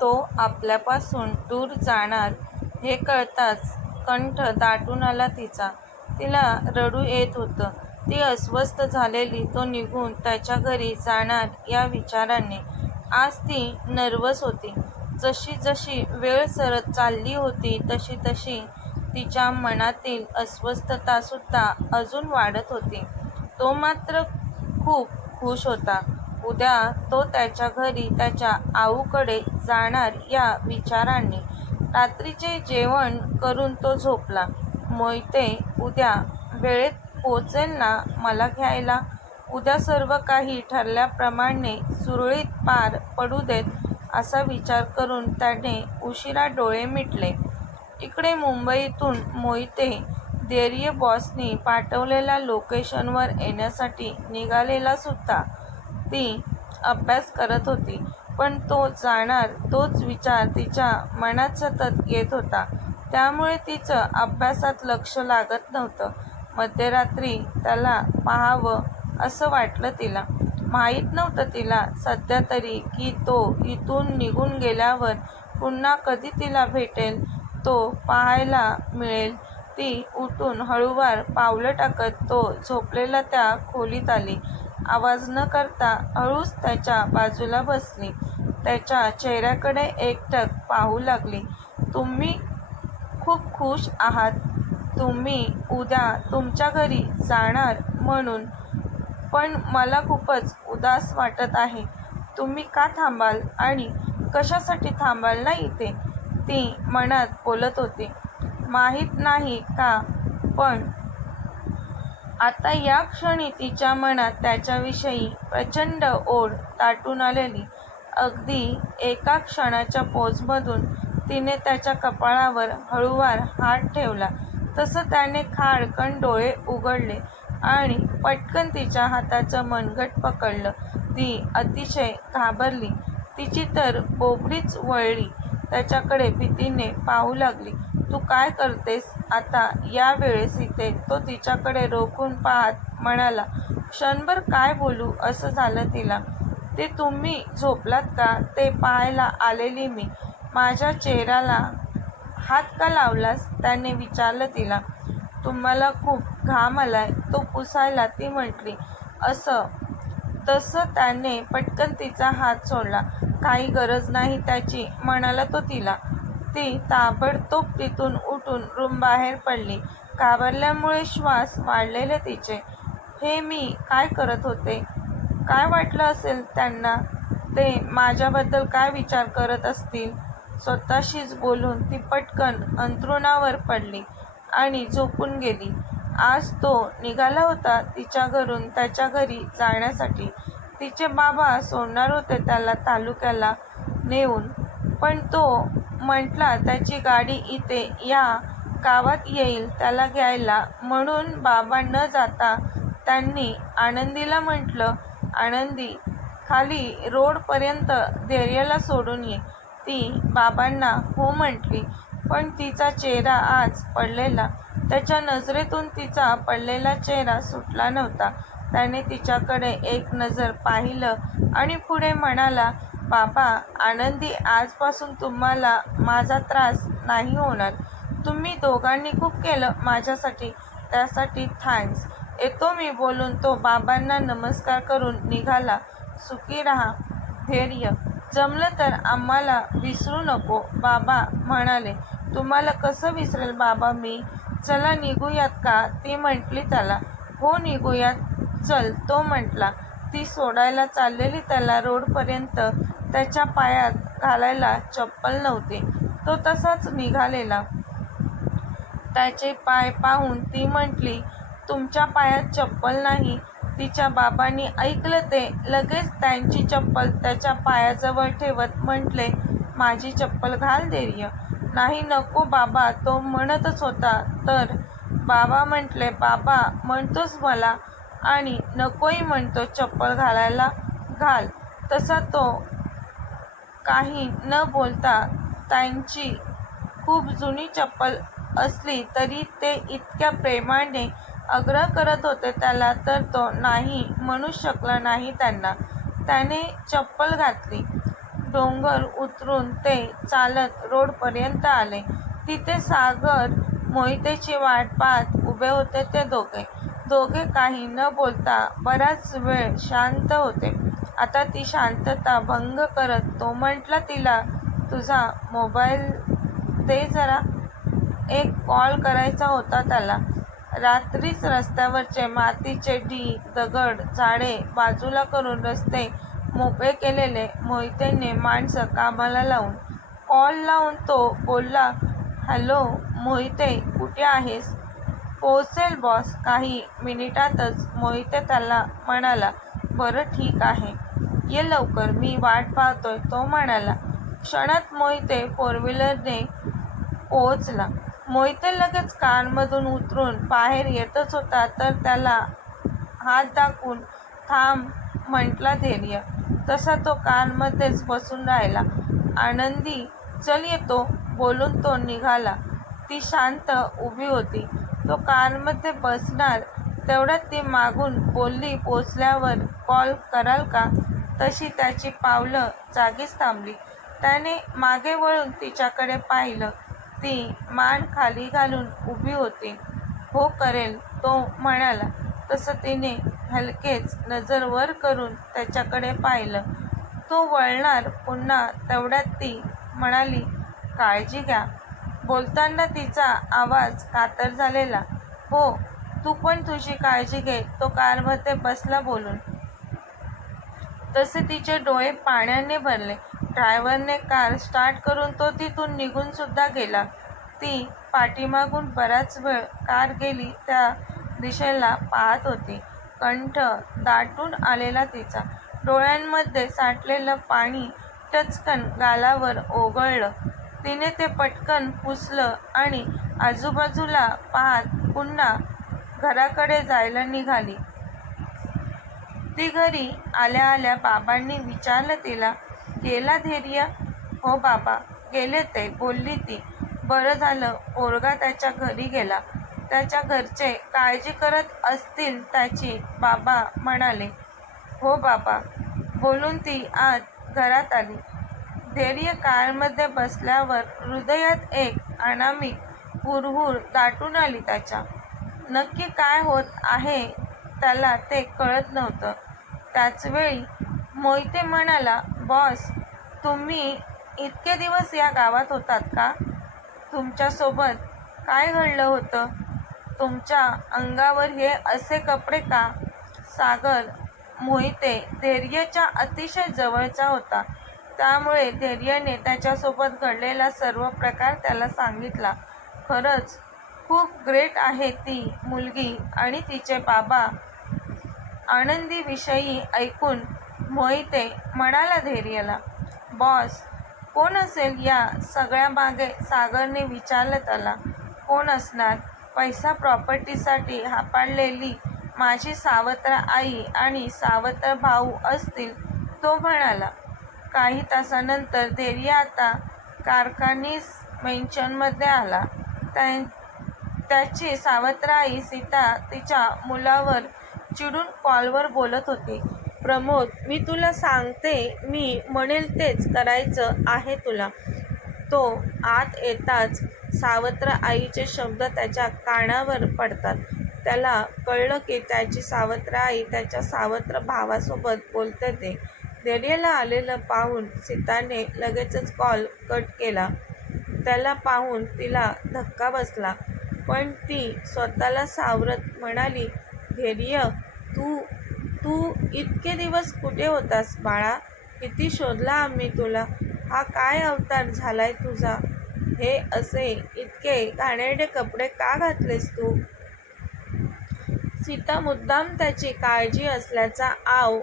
तो आपल्यापासून दूर जाणार हे कळताच कंठ दाटून आला तिचा. तिला रडू येत होतं. ती अस्वस्थ झालेली तो निघून त्याच्या घरी जाणार या विचाराने. आज ती नर्व्हस होती. जशी जशी वेळ सरत चालली होती तशी तशी तिच्या मनातील अस्वस्थतासुद्धा अजून वाढत होती. तो मात्र खूप खुश होता. उद्या तो त्याच्या घरी त्याच्या आऊकडे जाणार या विचाराने. रात्रीचे जेवण करून तो झोपला. मोहिते उद्या वेळेत पोचेल ना मला घ्यायला? उद्या सर्व काही ठरल्याप्रमाणे सुरळीत पार पडू देत असा विचार करून त्याने उशिरा डोळे मिटले. इकडे मुंबईतून मोहिते धैर्य बॉसनी पाठवलेल्या लोकेशनवर येण्यासाठी निघालेला सुद्धा. ती अभ्यास करत होती, पण तो जाणार तोच विचार तिच्या मनात सतत येत होता. त्यामुळे तिचं अभ्यासात लक्ष लागत नव्हतं. मध्यरात्री त्याला पाहावं असं वाटलं तिला. माहीत नव्हतं तिला सध्या तरी की तो इथून निघून गेल्यावर पुन्हा कधी तिला भेटेल, तो पाहायला मिळेल. ती उठून हळूवार पावलं टाकत तो झोपलेला त्या खोलीत आली. आवाज न करता हळूच त्याच्या बाजूला बसली. त्याच्या चेहऱ्याकडे एकटक पाहू लागली. तुम्ही खूप खुश आहात. तुम्ही उद्या तुमच्या घरी जाणार म्हणून, पण मला खूपच उदास वाटत आहे. तुम्ही का थांबाल आणि कशासाठी थांबाल ना इथे? ती मनात बोलत होती. माहीत नाही का, पण आता या क्षणी तिच्या मनात त्याच्याविषयी प्रचंड ओढ दाटून आलेली. अगदी एका क्षणाच्या पोजमधून तिने त्याच्या कपाळावर हळूवार हात ठेवला. तसं त्याने खाडकन डोळे उघडले आणि पटकन तिच्या हाताचं मनगट पकडलं. ती अतिशय घाबरली. तिची तर बोबडीच वळली. त्याच्याकडे भीतीने पाहू लागली. तू काय करतेस आता या वेळेस इथे? तो तिच्याकडे रोखून पाहत म्हणाला. क्षणभर काय बोलू असं झालं तिला. ते तुम्ही झोपलात का ते पाहायला आलेली मी. माझ्या चेहऱ्याला हात का लावलास? त्याने विचारलं तिला. तुम्हाला खूप घाम आलाय तो पुसायला, ती म्हटली. असं तसं त्याने पटकन तिचा हात सोडला. काही गरज नाही त्याची, म्हणाला तो तिला. ती ताबडतोब तिथून उठून रूमबाहेर पडली. घाबरल्यामुळे श्वास वाढलेले तिचे. हे मी काय करत होते? काय वाटलं असेल त्यांना? ते माझ्याबद्दल काय विचार करत असतील? स्वतःशीच बोलून ती पटकन अंथरुणावर पडली आणि झोपून गेली. आज तो निघाला होता तिच्या घरून त्याच्या घरी जाण्यासाठी. तिचे बाबा सोडणार होते त्याला तालुक्याला नेऊन, पण तो म्हटला त्याची गाडी इथे या गावात येईल त्याला घ्यायला. म्हणून बाबा न जाता त्यांनी आनंदीला म्हटलं, आनंदी खाली रोडपर्यंत धैर्यला सोडून ये. ती बाबांना हो म्हटली, पण तिचा चेहरा आज पडलेला. त्याच्या नजरेतून तिचा पडलेला चेहरा सुटला नव्हता. त्याने तिच्याकडे एक नजर पाहिलं आणि पुढे म्हणाला, बाबा आनंदी आजपासून तुम्हाला माझा त्रास नाही होणार. तुम्ही दोघांनी खूप केलं माझ्यासाठी, त्यासाठी थँक्स. येतो मी, बोलून तो बाबांना नमस्कार करून निघाला. सुखी राहा धैर्य. जमलं तर आम्हाला विसरू नको, बाबा म्हणाले. तुम्हाला कसं विसरेल बाबा मी. चला निघूयात का, ती म्हटली त्याला. हो निघूयात चल, तो म्हटला. ती सोडायला चाललेली त्याला रोडपर्यंत. त्याच्या पायात घालायला चप्पल नव्हती. तो तसाच निघालेला. त्याचे पाय पाहून ती म्हटली, तुमच्या पायात चप्पल नाही? तिच्या बाबांनी ऐकलं ते लगेच त्यांची चप्पल त्याच्या पायाजवळ ठेवत म्हटले, माझी चप्पल घाल धैर्य. नाही नको बाबा, तो म्हणतच होता तर. बाबा म्हटले, बाबा म्हणतोस मला आणि नकोही म्हणतो चप्पल घालायला, घाल. तसा तो काही न बोलता त्यांची खूप जुनी चप्पल असली तरी ते इतक्या प्रेमाने आग्रह करत होते त्याला तर तो नाही म्हणूच शकला नाही त्यांना. त्याने चप्पल घातली. डोंगर उतरून ते चालत रोडपर्यंत आले. तिथे सागर मोहितेची वाट पाहत उभे होते. ते दोघे काही न बोलता बराच वेळ शांत होते. आता ती शांतता भंग करत तो म्हटला, तिला तुझा मोबाईल दे जरा, एक कॉल करायचा होता त्याला. रात्रीच रस्त्यावरचे मातीचे ढीग, दगड, झाडे बाजूला करून रस्ते मोकळे केलेले मोहितेने माणसं कामाला लावून कॉल लावून तो बोलला, हॅलो मोहिते, कुठे आहेस? पोहोचेल बॉस काही मिनिटातच, मोहिते त्याला म्हणाला. बरं ठीक आहे, ये लवकर, मी वाट पाहतोय, तो म्हणाला. क्षणात मोहिते फोरव्हीलरने पोहोचला. मोहिते लगेच कारमधून उतरून बाहेर येतच होता तर त्याला हात दाखवून थांब म्हटला धैर्य. तसा तो कारमध्येच बसून राहिला. आनंदी, चल येतो, बोलून तो निघाला. ती शांत उभी होती. तो कारमध्ये बसणार तेवढ्यात ती मागून बोलली, पोचल्यावर कॉल कराल का? तशी त्याची पावलं जागीच थांबली. त्याने मागे वळून तिच्याकडे पाहिलं. ती मान खाली घालून उभी होती. हो करेल, तो म्हणाला. तसं तिने हलकेच नजर वर करून त्याच्याकडे पाहिलं. तो वळणार पुन्हा तेवढ्यात ती म्हणाली, काळजी घ्या. बोलताना तिचा आवाज कातर झालेला. हो, तू पण तुझी काळजी घे, तो कारमध्ये बसला बोलून. तसे तिचे डोळे पाण्याने भरले. ड्रायव्हरने कार स्टार्ट करून तो तिथून निघून सुद्धा गेला. ती पाठीमागून बराच वेळ कार गेली त्या दिशेला पाहत होती. कंठ दाटून आलेला तिचा. डोळ्यांमध्ये साठलेलं पाणी टचकन गालावर ओघळलं. तिने ते पटकन पुसलं आणि आजूबाजूला पाहत पुन्हा घराकडे जायला निघाली. ती घरी आल्या आल्या बाबांनी विचारलं तिला, गेला धैर्य? हो बाबा, गेले ते, बोलली ती. बरं झालं पोरगा त्याच्या घरी गेला. त्याच्या घरचे काळजी करत असतील त्याची, बाबा म्हणाले. हो बाबा, बोलून ती आत घरात आली. धैर्य कारमध्ये बसल्यावर हृदयात एक अनामिक हुरहुर दाटून आली त्याच्या. नक्की काय होत आहे त्याला ते कळत नव्हतं. त्याचवेळी मोहिते म्हणाला, बॉस, तुम्ही इतके दिवस या गावात होतात का? तुमच्यासोबत काय घडलं होतं? तुमच्या अंगावर हे असे कपडे का? सागर मोहिते धैर्यच्या अतिशय जवळचा होता. त्यामुळे धैर्याने त्याच्यासोबत घडलेला सर्व प्रकार त्याला सांगितला. खरंच खूप ग्रेट आहे ती मुलगी आणि तिचे बाबा. आनंदीविषयी ऐकून मोहिते म्हणाला धैर्याला. बॉस, कोण असेल या सगळ्यामागे? सागरने विचारलं त्याला. कोण असणार? पैसा प्रॉपर्टीसाठी हापाडलेली माझी सावत्र आई आणि सावत्र भाऊ असतील, तो म्हणाला. काही तासानंतर धैर्य आता कारखानीस मेन्शनमध्ये आला. त्याची सावत्र आई सीता तिच्या मुलावर चिडून कॉलवर बोलत होती. प्रमोद, मी तुला सांगते, मी म्हणेल तेच करायचं आहे तुला. तो आत येताच सावत्र आईचे शब्द त्याच्या कानावर पडतात. त्याला कळलं की त्याची सावत्र आई त्याच्या सावत्र भावासोबत बोलते ते. धैर्याला आलेलं पाहून सीताने लगेचच कॉल कट केला. त्याला पाहून तिला धक्का बसला. पण ती स्वतःला सावरत म्हणाली, धैर्य, तू इतके दिवस कुठे होतास बाळा? किती शोधला आम्ही तुला. हा काय अवतार झालाय तुझा? हे असे इतके घाणेरडे कपडे का घातलेस तू? सीता मुद्दाम त्याची काळजी असल्याचा आव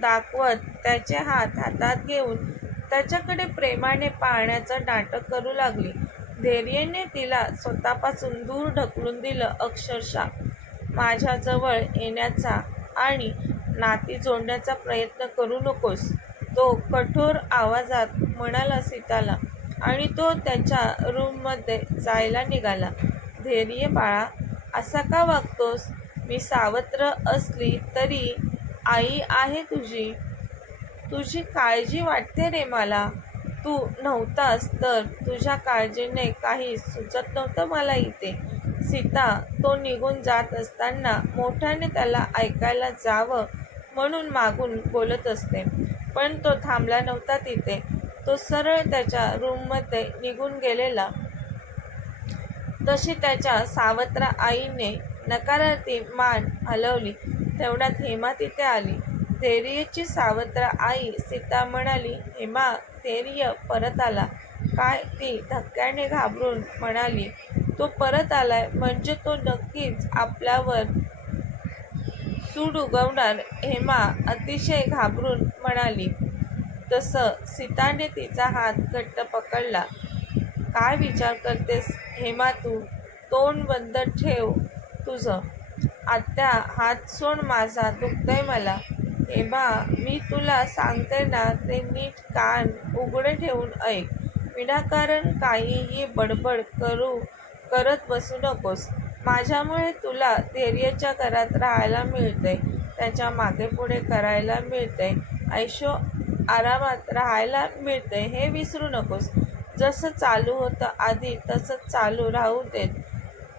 दाखवत त्याचे हात हातात घेऊन त्याच्याकडे प्रेमाने पाहण्याचं नाटक करू लागली. धैर्याने तिला स्वतःपासून दूर ढकलून दिलं. अक्षरशः माझ्याजवळ येण्याचा आणि नाती जोडण्याचा प्रयत्न करू नकोस, तो कठोर आवाजात म्हणाला सीताला आणि तो त्याच्या रूममध्ये जायला निघाला. धैर्य बाळा, असा का वागतोस? मी सावत्र असली तरी आई आहे तुझी. तुझी काळजी वाटते रे मला. तू नव्हतास तर तुझ्या काळजीने काही सुचत नव्हतं मला इथे. सीता तो निघून जात असताना मोठ्याने त्याला ऐकायला जावं म्हणून मागून बोलत असते, पण तो थांबला नव्हता तिथे. तो सरळ त्याच्या रूममध्ये निघून गेलेला. तशी त्याच्या सावत्र आईने नकारार्थी मान हलवली तेवढ्यात हेमा तिथे आली. धैर्यची सावत्र आई. सीता म्हणाली, हेमा, धैर्य परत आला काय? ती धक्क्याने घाबरून म्हणाली, तो परत आलाय म्हणजे तो नक्कीच आपल्यावर सूड उगवणार. हेमा अतिशय घाबरून म्हणाली. तसं सीताने तिचा हात घट्ट पकडला. काय विचार करतेस हेमा तू? तोंड बंद ठेव तुझं. आत्या, हात सोड माझा, दुखतंय मला. हेमा, मी तुला सांगते ना ते नीट कान उघडे ठेवून ऐक. विनाकारण काहीही बडबड करत बसू नकोस. माझ्यामुळे तुला धैर्यच्या घरात राहायला मिळतंय, त्याच्या मागेपुढे करायला मिळतंय, ऐशो आरामात राहायला मिळतंय हे विसरू नकोस. जसं चालू होतं आधी तसंच चालू राहू देत.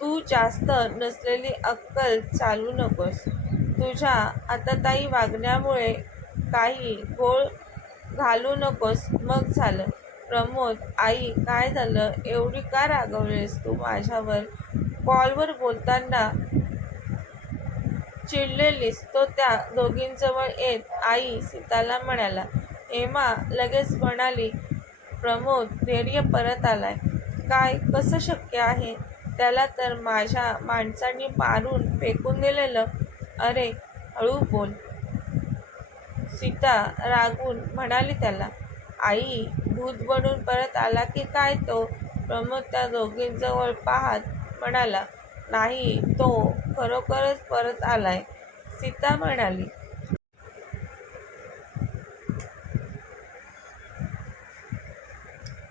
तू जास्त नसलेली अक्कल चालू नकोस. तुझ्या आताताई वागण्यामुळे काही घोळ घालू नकोस. मग झालं. प्रमोद, आई, काय झालं? एवढी का रागवलीस तू माझ्यावर? कॉलवर बोलताना चिडलेलीस. तो त्या दोघींजवळ येत आई सीताला म्हणाला. हेमा लगेच म्हणाली, प्रमोद, धैर्य परत आलाय. काय? कसं शक्य आहे? त्याला तर माझ्या माणसांनी मारून फेकून दिलेलं. अरे, हळू बोल. सीता रागून म्हणाली त्याला. आई, भूत बनून परत आला की काय तो? प्रमोद त्या दोघींजवळ पाहत म्हणाला. नाही, तो खरोखरच परत आलाय. सीता म्हणाली.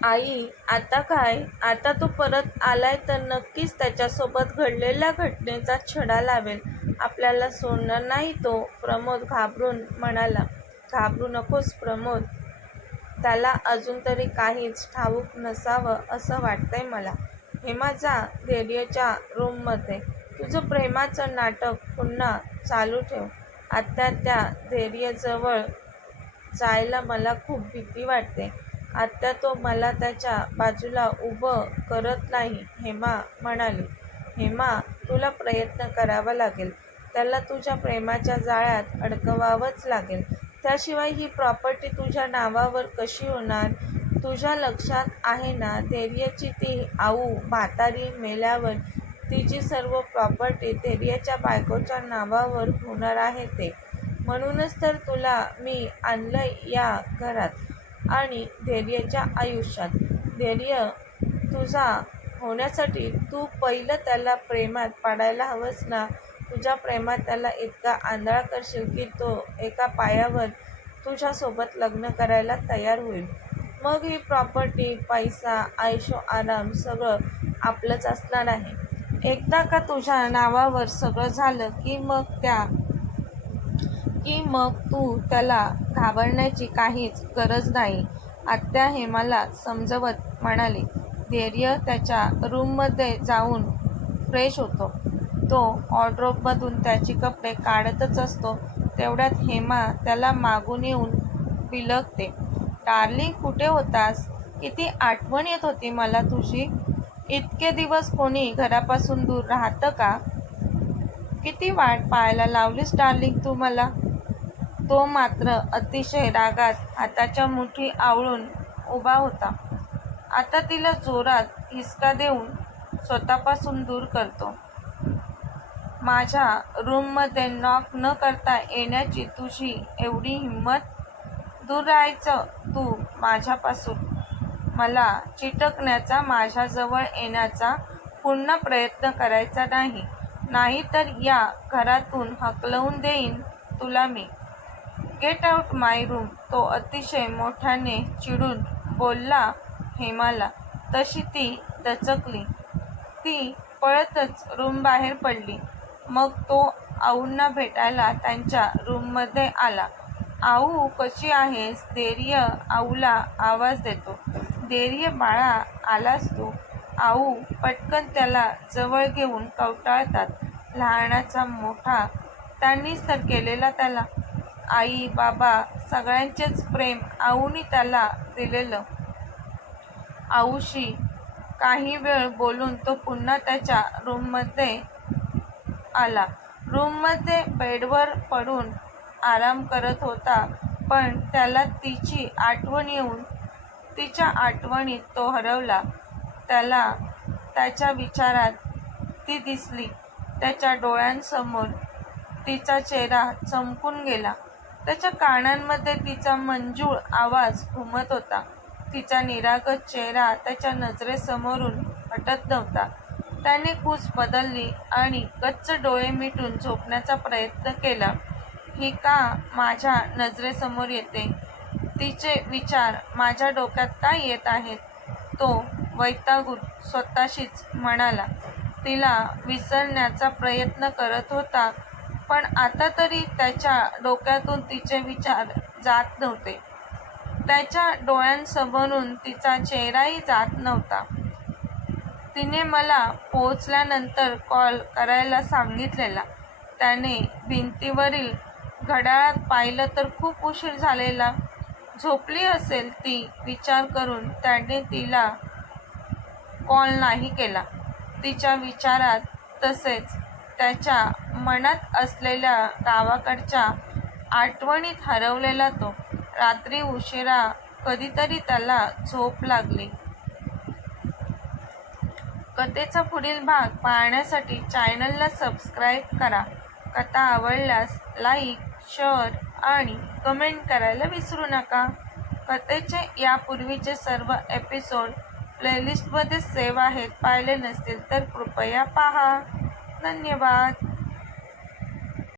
आई, आता काय? आता तो परत आलाय तर नक्कीच त्याच्यासोबत घडलेल्या घटनेचा छडा लावेल. आपल्याला सोडणार नाही तो. प्रमोद घाबरून म्हणाला. घाबरू नकोस प्रमोद. त्याला अजून तरी काहीच ठाऊक नसावं असं वाटतंय मला. हेमा, जा धैर्यच्या रूममध्ये. तुझं प्रेमाचं नाटक पुन्हा चालू ठेव. आत्या, त्या धैर्यजवळ जायला मला खूप भीती वाटते. आत्या, तो मला त्याच्या बाजूला उभं करत नाही. हेमा म्हणाली. हेमा, तुला प्रयत्न करावा लागेल. त्याला तुझ्या प्रेमाच्या जाळ्यात अडकवावंच लागेल. त्याशिवाय ही प्रॉपर्टी तुझ्या नावावर कशी होणार? तुझ्या लक्षात आहे ना, धैर्यची ती आऊ म्हातारी मेल्यावर तिची सर्व प्रॉपर्टी धैर्यच्या बायकोच्या नावावर होणार आहे ते. म्हणूनच तर तुला मी आणलंय या घरात आणि धैर्यच्या आयुष्यात. धैर्य तुझा होण्यासाठी तू पहिलं त्याला प्रेमात पाडायला हवंस ना. तुझ्या प्रेमात त्याला इतका आंधळा करशील की तो एका पायावर तुझ्यासोबत लग्न करायला तयार होईल. मग ही प्रॉपर्टी, पैसा, ऐशो आराम सगळं आपलंच असणार आहे. एकदा का तुझ्या नावावर सगळं झालं की मग तू त्याला घाबरण्याची काहीच गरज नाही. आत्या हेमाला समजवत म्हणाली. धैर्य त्याच्या रूममध्ये जाऊन फ्रेश होतो. तो वॉर्डरोबमधून त्याचे कपडे काढतच असतो. तेवढ्यात हेमा त्याला मागून येऊन बिलगते. डार्लिंग, कुठे होतास? किती आठवण येत होती मला तुझी. इतके दिवस कोणी घरापासून दूर राहतं का? किती वाट पाहायला लावलीस डार्लिंग तू मला. तो मात्र अतिशय रागात हाताच्या मुठी आवळून उभा होता. आता तिला जोरात हिसका देऊन स्वतःपासून दूर करतो. माझ्या रूममध्ये नॉक न करता येण्याची तुझी एवढी हिंमत? दूर राहायचं तू माझ्यापासून. मला चिटकण्याचा, माझ्याजवळ येण्याचा पुन्हा प्रयत्न करायचा नाही. नाहीतर या घरातून हकलवून देईन तुला मी. गेट आउट माय रूम. तो अतिशय मोठ्याने चिडून बोलला हेमाला. तशी ती दचकली. ती पळतच रूमबाहेर पडली. मग तो आऊंना भेटायला त्यांच्या रूममध्ये आला आऊ कशी आहेस? धैर्य आऊला आवाज देतो. धैर्य बाळा, आलास तू? आऊ पटकन त्याला जवळ घेऊन कवटाळतात. लहानाचा मोठा त्यांनीच तर केलेला त्याला. आई बाबा सगळ्यांचेच प्रेम आऊने त्याला दिलेलं. आऊशी काही वेळ बोलून तो पुन्हा त्याच्या रूममध्ये आला. रूममध्ये बेडवर पडून आराम करत होता, पण त्याला तिची आठवण येऊन तिच्या आठवणीत तो हरवला. त्याला त्याच्या विचारात ती दिसली. त्याच्या डोळ्यांसमोर तिचा चेहरा चमकून गेला. त्याच्या कानांमध्ये तिचा मंजूळ आवाज घुमत होता. तिचा निरागस चेहरा त्याच्या नजरेसमोरून हटत नव्हता. त्याने कूस बदलली आणि गच्च डोळे मिटून झोपण्याचा प्रयत्न केला. ही का माझ्या नजरेसमोर येते? तिचे विचार माझ्या डोक्यात काय येत आहेत? तो वैतागून स्वतःशीच म्हणाला. तिला विसरण्याचा प्रयत्न करत होता, पण आता तरी त्याच्या डोक्यातून तिचे विचार जात नव्हते. त्याच्या डोळ्यांसमोरून तिचा चेहराही जात नव्हता. तिने मला पोहोचल्यानंतर कॉल करायला सांगितलेला. त्याने भिंतीवरील घड्याळात पाहिलं तर खूप उशीर झालेला. झोपली असेल ती विचार करून त्याने तिला कॉल नाही केला. तिच्या विचारात तसेच त्याच्या मनात असलेल्या गावाकडच्या आठवणीत हरवलेला तो. रात्री उशिरा कधीतरी त्याला झोप लागली. कथेचा पुढील भाग पाहण्यासाठी चॅनलला सबस्क्राईब करा. कथा आवडल्यास लाईक, शेअर आणि कमेंट करायला विसरू नका. कथेचे यापूर्वीचे सर्व एपिसोड प्लेलिस्टमध्ये सेव्ह आहेत. पाहिले नसतील तर कृपया पहा. धन्यवाद.